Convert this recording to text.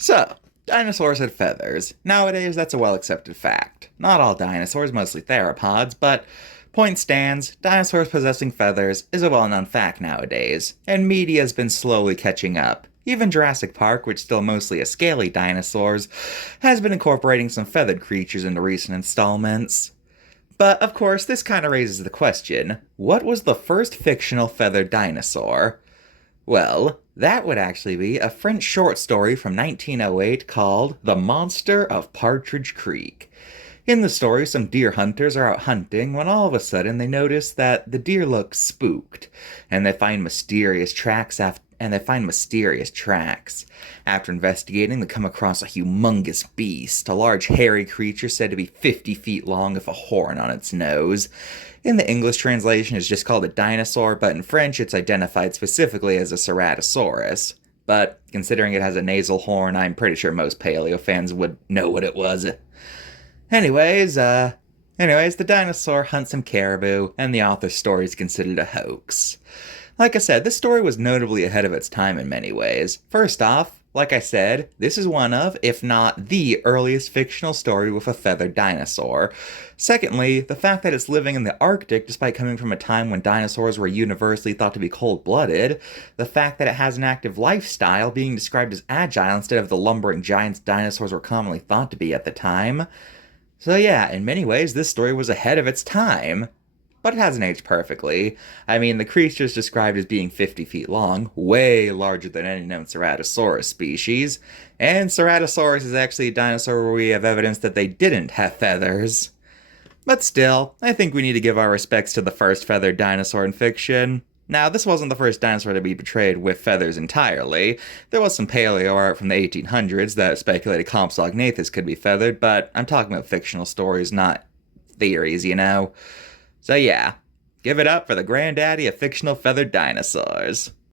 So, dinosaurs had feathers. Nowadays, that's a well-accepted fact. Not all dinosaurs, mostly theropods, but point stands, dinosaurs possessing feathers is a well-known fact nowadays, and media has been slowly catching up. Even Jurassic Park, which still mostly has scaly dinosaurs, has been incorporating some feathered creatures into recent installments. But of course, this kind of raises the question, what was the first fictional feathered dinosaur? Well, that would actually be a French short story from 1908 called The Monster of Partridge Creek. In the story, some deer hunters are out hunting when all of a sudden they notice that the deer look spooked, and they find mysterious tracks. After investigating, they come across a humongous beast, a large hairy creature said to be 50 feet long with a horn on its nose. In the English translation, it's just called a dinosaur, but in French, it's identified specifically as a ceratosaurus. But considering it has a nasal horn, I'm pretty sure most paleo fans would know what it was. Anyways, the dinosaur hunts some caribou, and the author's story is considered a hoax. Like I said, this story was notably ahead of its time in many ways. First off, like I said, this is one of, if not the earliest fictional story with a feathered dinosaur. Secondly, the fact that it's living in the Arctic despite coming from a time when dinosaurs were universally thought to be cold-blooded, the fact that it has an active lifestyle, being described as agile instead of the lumbering giants dinosaurs were commonly thought to be at the time. So yeah, in many ways, this story was ahead of its time. But it hasn't aged perfectly. I mean, the creature is described as being 50 feet long, way larger than any known Ceratosaurus species, and Ceratosaurus is actually a dinosaur where we have evidence that they didn't have feathers. But still, I think we need to give our respects to the first feathered dinosaur in fiction. Now, this wasn't the first dinosaur to be portrayed with feathers entirely. There was some paleo art from the 1800s that speculated Compsognathus could be feathered, but I'm talking about fictional stories, not theories, you know? So yeah, give it up for the granddaddy of fictional feathered dinosaurs.